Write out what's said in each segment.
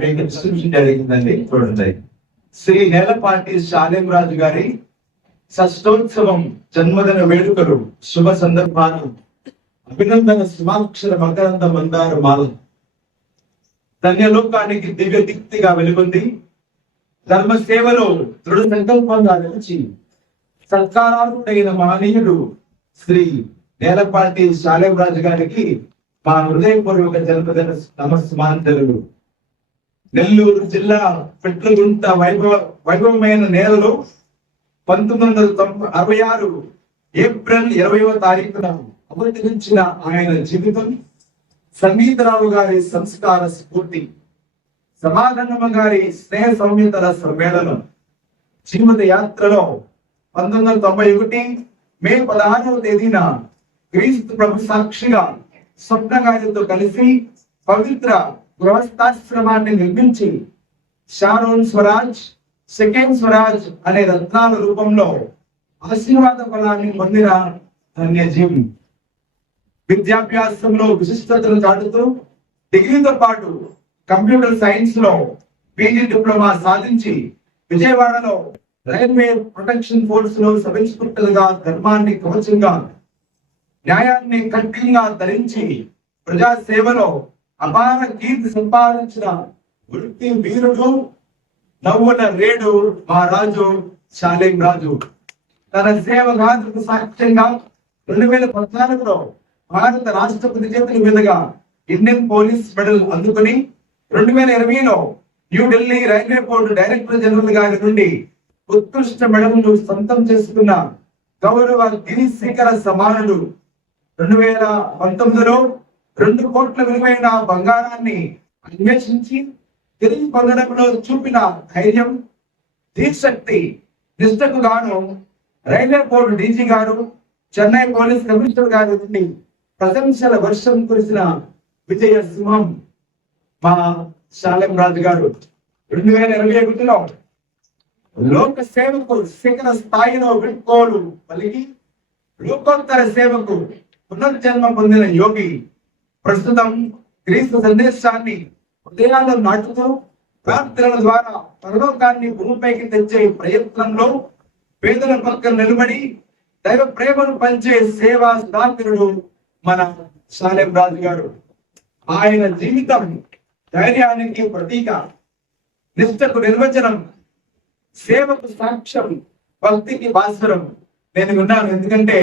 మీకు డిస్క్రిప్షన్ జరిగిందండి, చూడండి. శ్రీ నేలపాటి శాలేం రాజు గారి షష్టోత్సవం జన్మదిన వేడుకలు శుభ సందర్భాన అభినందన శుభాక్షర మకరంద మందార మాల ధన్యలోకానికి దివ్య దీప్తిగా వెలుగుంది. ధర్మ సేవలో దృఢ సంకల్పంగా నిలిచి సత్కారాలుడైన మహనీయుడు శ్రీ నేలపాటి శాలేం రాజు గారికి మా హృదయపూర్వక జన్మదిన నమస్మాంతరులు. నెల్లూరు జిల్లా పెట్లగుంట వైభవమైన నేలలో 1966 ఏప్రిల్ 20వ తారీఖున అవతరించిన ఆయన జీవితం, సంగీతరావు గారి సంస్కార స్ఫూర్తి, సమాధానమ్మ గారి స్నేహ సౌమ్యతల సమ్మేళనం, జీవిత యాత్రలో 1991 మే 16వ తేదీన క్రీస్తు ప్రభు సాక్షిగా స్వప్న గారితో కలిసి పవిత్ర గృహస్థాశ్రమాన్ని నిర్మించి షారోన్ స్వరాజ్, సెకండ్ స్వరాజ్ అనే రత్నాల రూపంలో ఆశీర్వాద ఫలాన్ని పొందిన ధన్యజీవి. విద్యాభ్యాసంలో విశిష్టతను చాటుతూ డిగ్రీతో పాటు కంప్యూటర్ సైన్స్ లో పీజీ డిప్లొమా సాధించి విజయవాడలో రైల్వే ప్రొటెక్షన్ ఫోర్స్ లో సబ్ ఇన్స్పెక్టర్ గా ధర్మాన్ని కవచంగా, న్యాయాన్ని ఖడ్గంగా ధరించి ప్రజా సేవలో అపార కీర్తి సంపాదించిన వృత్తి వీరుడు, నవ్వుల రేడు మా రాజు శాలేం రాజు. తన సేవగాథకు సాక్ష్యంగా 2014లో భారత రాష్ట్రపతి చేతుల మీదుగా ఇండియన్ పోలీస్ మెడల్ అందుకుని 2020లో New Delhi railway board director general గారి నుండి ఉత్కృష్ట మెడల్ను సొంతం చేసుకున్న గౌరవ గిరి శిఖర సమానుడు. 2019లో 2 కోట్ల విలువైన బంగారాన్ని అన్వేషించి తిరిగి పొందడంలో చూపిన ధైర్యం, ధీశక్తి, నిష్ఠకు గాను రైల్వే బోర్డు డీజీ గారు, చెన్నై పోలీస్ కమిషనర్ గారి నుండి ప్రశంసల వర్షం కురిసిన విజయ సింహం మా శాలేం రాజు గారు. 2021లో లోక సేవకు శిఖర స్థాయిలో విడుకోలు పలికి లోకోత్తర సేవకు పునర్జన్మ పొందిన యోగి. ప్రస్తుతం క్రీస్తు సందేశాన్ని హృదయాల్లో నాటుతూ ప్రార్థనల ద్వారా పరలోకాన్ని భూమిపైకి తెచ్చే ప్రయత్నంలో పేదల పక్కన నిలబడి దైవ ప్రేమను పంచే సేవా సాధకుడు మన శాలేం రాజు గారు. ఆయన జీవితం ధైర్యానికి ప్రతీక, నిష్ఠకు నిర్వచనం, సేవకు సాక్ష్యం, భక్తికి భాస్వరం. నేను విన్నాను, ఎందుకంటే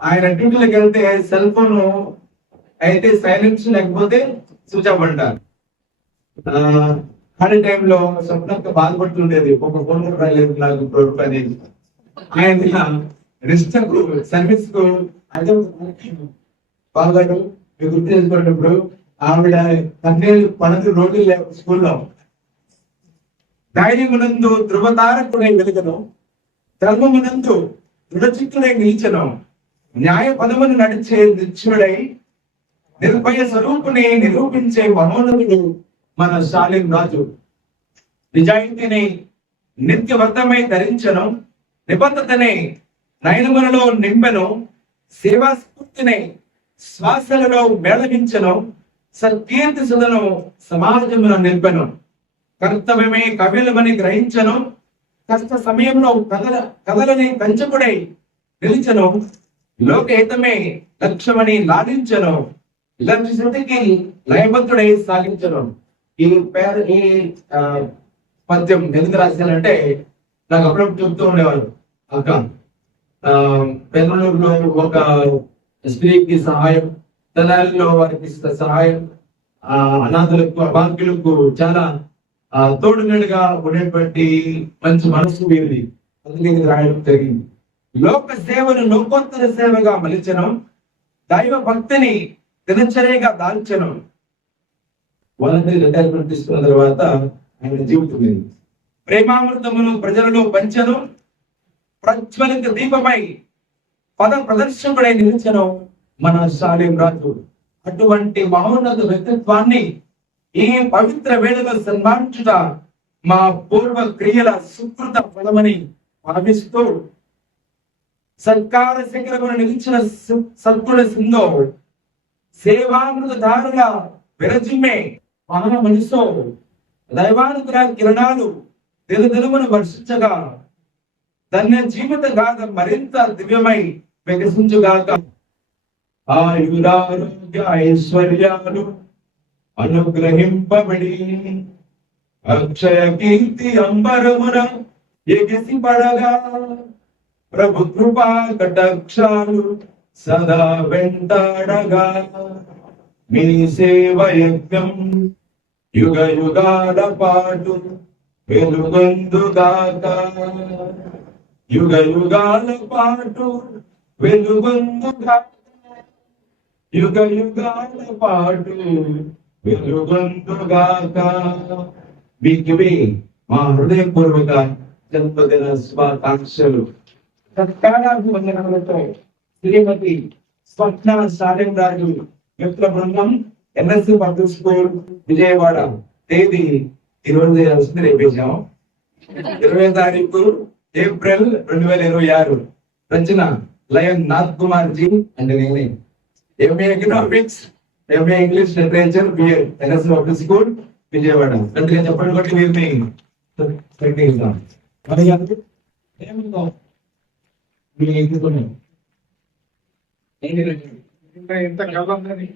ఆయన డ్యూటీలకు వెళ్తే సెల్ ఫోన్ అయితే సైలెన్స్ లేకపోతే స్విచ్ ఆఫ్ అంటారు. అదే టైంలో స్వప్నక్క బాధపడుతుండేది, ఒక ఫోన్ కూడా రాలేదు నాకు అనేది. ఆయన నిష్ఠకు సర్వీస్ కు అదే బాగాడు మీరు గుర్తు చేసుకున్నప్పుడు ఆవిడ 12 రోజులు లేవు స్కూల్లో. ధైర్యమునందు ధృవతారకుడై వెలుగను, ధర్మమునందు దృఢచిత్తుడై నిలిచను, న్యాయ పదమును నడిచే నిత్యుడై నిర్భయ స్వరూపుని నిరూపించే మహోన్నతుడు మన శాలేం రాజు. నిజాయితీని నిత్యవర్తమై ధరించను, నిబద్ధతనే నయనములలో నింపెను, సేవా స్ఫూర్తిని శ్వాసలలో మేళవించను, సత్కీర్తి సుధను సమాజమును నింపెను, కర్తవ్యమే కవిలమని గ్రహించను, కష్ట సమయంలో కథలని కంచకుడై నిలిచను, లోకహితమే లక్ష్యమని లాలించను, లక్ష్య శృతికి లయబద్ధుడై సాగించను. ఈ పద్యం ఎందుకు రాశానంటే, నాకు అప్పుడప్పుడు చెప్తూ ఉండేవారు, అక్క బెంగళూరులో ఒక స్త్రీకి సహాయం, తెనాలిలో వారికి సహాయం, అనాథులకు అభాగ్యులకు చాలా తోడుగా ఉండేటువంటి మంచి మనసు వీరిది, అందుకే రాయడం జరిగింది. లోక సేవను లోకోత్తర సేవగా మలిచనం, దైవ భక్తిని దినచర్యగా దాల్చనం. వాళ్ళందరి రిటైర్మెంట్ తీసుకున్న తర్వాత ఆయన జీవితం ప్రేమామృతమును ప్రజలలో పంచను, ప్రజ్వలిత దీపమై పద ప్రదర్శకుడై నిలిచను మన శాలేం రాజు. అటువంటి మహోన్నత వ్యక్తిత్వాన్ని ఈ పవిత్ర వేళలో సన్మానించుట మా పూర్వ క్రియల సుకృత ఫలమని భావిస్తూ సత్కార శిఖరమును నిలిచిన సత్తుల సింధో సేవామృత దారుల విరజిమ్మే మహామనిషో దైవానుగ్రహ కిరణాలు దినదినమును వర్షించగా ధన్య జీవిత గాథ మరింత దివ్యమై వికసించుగాక. ఆయురారోగ్య ఐశ్వర్యాలు అనుగ్రహింపబడి అక్షయ కీర్తి అంబరమున ఎగిసి పడగా ప్రభు కృపా కటాక్షాలు సదా వెంటాడగా మీ సేవ యజ్ఞం యుగ యుగాల పాటు వెలుగొందుగాక. యుగ యుగాల పాటు వెలుగొందుగాక. యుగ యుగాల పాటు వెలుగొందుగాక. వీటివి మా హృదయపూర్వక జన్మదిన శుభాకాంక్షలు. సత్కారాభివందనములతో శ్రీమతి స్వప్న సాలెంరాజు మిత్ర బృందం ఎన్ఎస్సి పబ్లిక్ స్కూల్ విజయవాడ. తేదీ 20 రేపేశాం. 20 తారీఖు April 2026. Rachana Lion Nath Kumar ji and నేనే. MA economics, MA English literature, BA NSC public school Vijayawada. అంటే చెప్పండి కొట్టి వీరిని ఇంత కలం అర్థమైంది.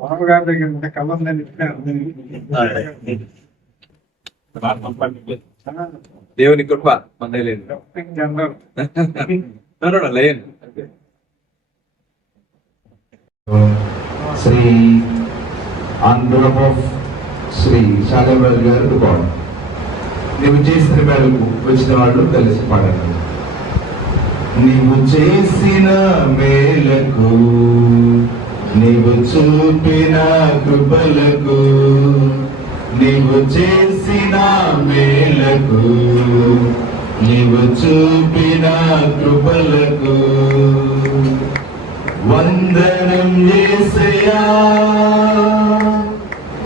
మామగారి దగ్గర ఇంత కలం దేవుని కృప మందలేదు. శ్రీ ఆంధ్రప్రదేశ్ శ్రీ శాగంరాజు గారు దుబాడు. నీవు చేసిన మేరకు వచ్చిన వాళ్ళు కలిసి పాడారు. నీవు చేసిన మేలకు, నీవు చూపిన కృపలకు, నీవు చేసిన మేలకు, నీవు చూపిన కృపలకు వందనం యేసయ్యా,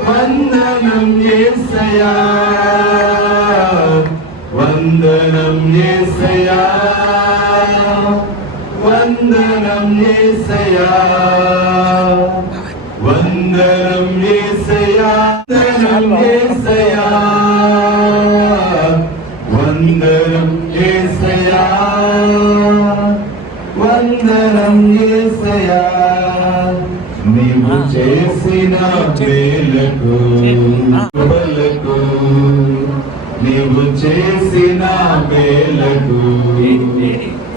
వందనం యేసయ్యా, వందనం యేసయ్యా, వందనం యేసయ్యా, వందనం యేసయ్యా, వందనం యేసయ్యా, వందనం యేసయ్యా, వందనం యేసయ్యా. నీవు చేసిన మేలకు, కృపలకు, నీవు చేసిన మేలకు,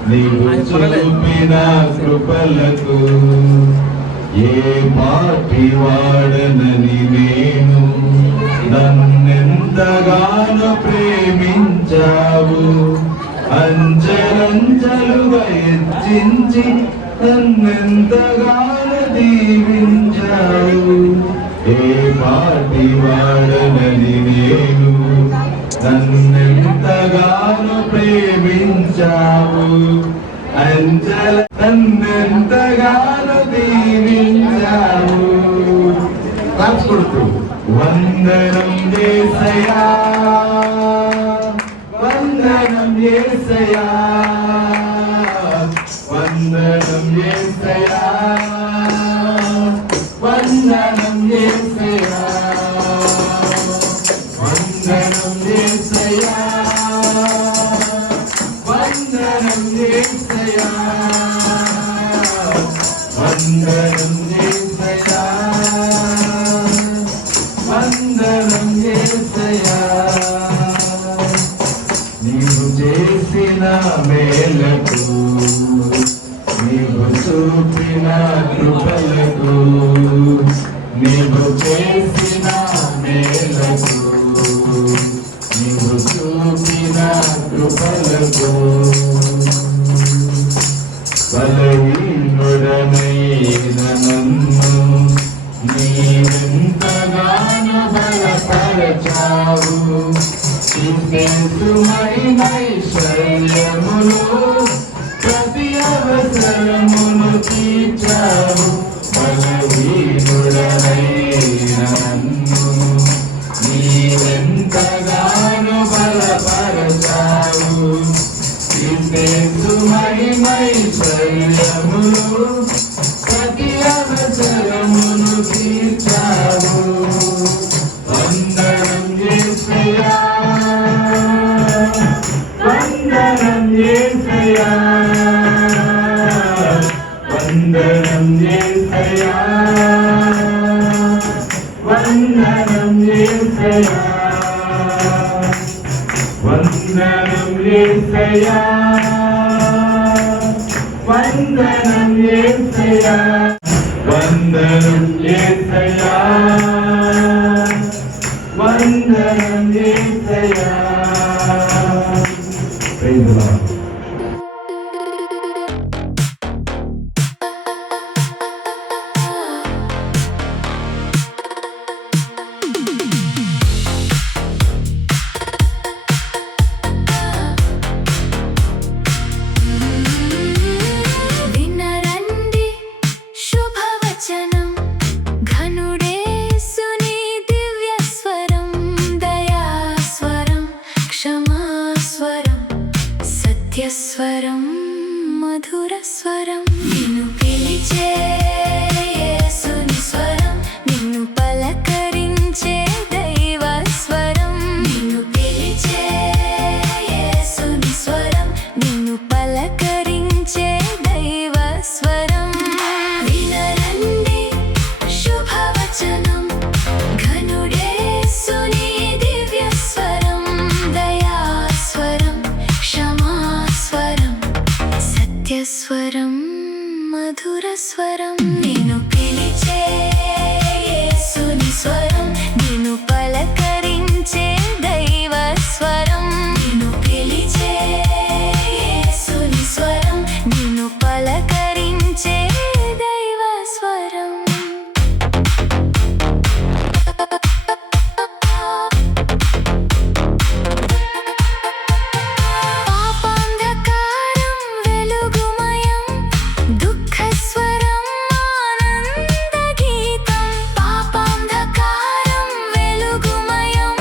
నీవు చూపిన కృపలకు ఏ పాటి వాడనని నేను నన్నెంతగానో ప్రేమించావు. అంచెలంచెలుగా హెచ్చించి నన్నెంతగానో దీవించావు. ఏ పాటి వాడనని నేను నన్నెంతగానో ప్రేమించావు. నన్నెంతగానో దీవించావు. రాసుకొడుతూ వందనం యేసయ్యా, వందనం యేసయ్యా, వందనం యేసయ్యా, వందనం యేసయ్యా, వందనం యేసయ్యా, వందనం యేసయ్యా, వందనం యేసయ్యా, వందనం యేసయ్యా. నీవు చేసిన మేలకు, నీవు చూపిన కృపలకు, నీవు చేసిన మేలకు, నీవు చూపిన కృపలకు బలహీనుడనైన నన్ను నీవెంతగానో బలపరచావు. ఐశ్వర్యములు ప్రతి అవసరమును తీర్చావు. బలహీనుడనైన వైఫల్యములు ప్రతి అవసరమును తీర్చావు. వందనం యేసయ్యా, వందనం యేసయ్యా, వందనం యేసయ్యా, వందనం యేసయ్యా, వందనం యేసయ్యా, వందనం యేసయ్యా, వందనం యేసయ్యా, వందనం యేసయ్యా. Praise the Lord. వినరండి శుభవచనం, ఘనుడేసుని దివ్యస్వరం, దయాస్వరం, క్షమాస్వరం, సత్యస్వరం, మధురస్వరం. నిన్ను పిలిచే యేసుని స్వరం, నిన్ను పలకరించే దైవస్వరం. నిన్ను పిలిచే యేసుని స్వరం, నిన్ను పలకరించే దైవస్వరం. వినరండి శుభవచనం, ఘనుడేసుని దివ్యస్వరం, దయాస్వరం, క్షమాస్వరం, సత్యస్వరం, మధురస్వరం. నిన్ను పిలిచే యేసుని స్వరం, నిన్ను పలకరించే దైవస్వరం. నిన్ను పిలిచే యేసుని స్వరం, నిన్ను పలకరించే దైవస్వరం. పాపాంధకారం వెలుగుమయం, దుఃఖస్వరం ఆనందగీతం. పాపాంధకారం వెలుగుమయం,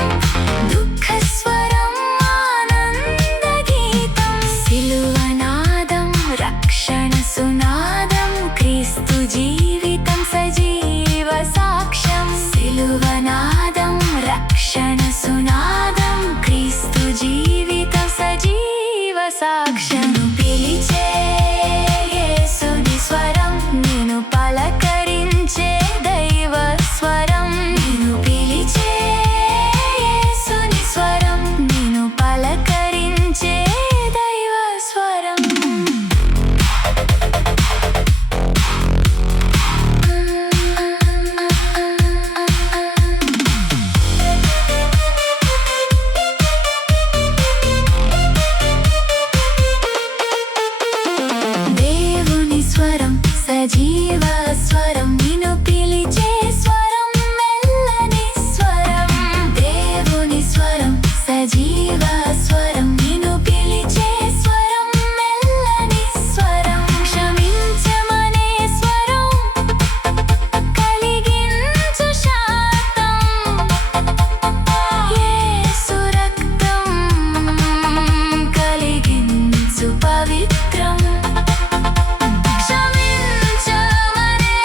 దుఃఖస్వరం ఆనందగీతం. సిలువనాదం రక్షణ సునాదం, క్రీస్తు జీవితం సజీవ సాక్ష్యం. సిలువనాదం రక్షణ సునాదం, క్రీస్తు జీవితం సజీవ సాక్ష్యం. పిలిచే యేసుని స్వరం, నేను పలకరించే దైవ స్వరం. నేను పిలిచే యేసుని స్వరం, నేను పలకరించే దైవ స్వరం. దేవుని స్వరం సజీవ స్వరం, నిన్ను పిలిచే స్వరం, మెల్లని స్వరం. దేవుని స్వరం సజీవ స్వరం, నిన్ను పిలిచే స్వరం, మెల్లని స్వరం. క్షమించమనే స్వరం, కలిగించు శాంతం. యేసు రక్తం కలిగించు పవిత్రం. క్షమించమనే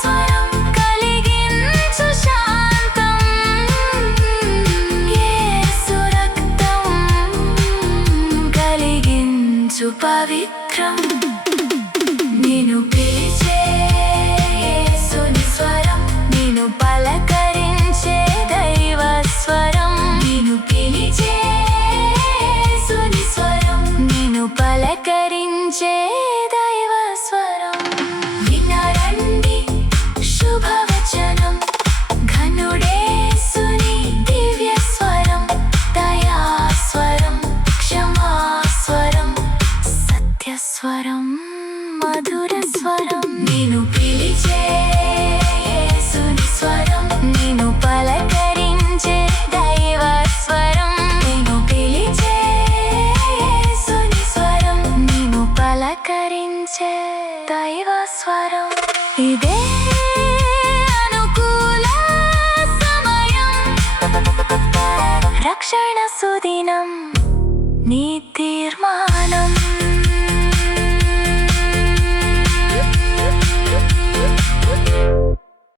స్వరం, కలిగించు శాంతం. యేసు రక్తం కలిగించు పవిత్రం. నిన్ను పిలిచే యేసుని స్వరం, నిన్ను పలకరించే దైవ స్వరం. నిన్ను పిలిచే యేసుని స్వరం, నిన్ను పలకరించే దైవ స్వరం. వినరండి శుభవచనం, ఘనుడేసుని దివ్యస్వరం, దయాస్వరం, క్షమాస్వరం, సత్యస్వరం, మధురస్వరం. నిన్ను పిలిచే యేసుని స్వరం, నిన్ను పలకరించే దైవ స్వరం. నిన్ను పిలిచే యేసుని స్వరం, నిన్ను పలకరించే దైవ స్వరం. ఇదే అనుకూల సమయం, రక్షణ సుదినం, నీ తీర్మానం.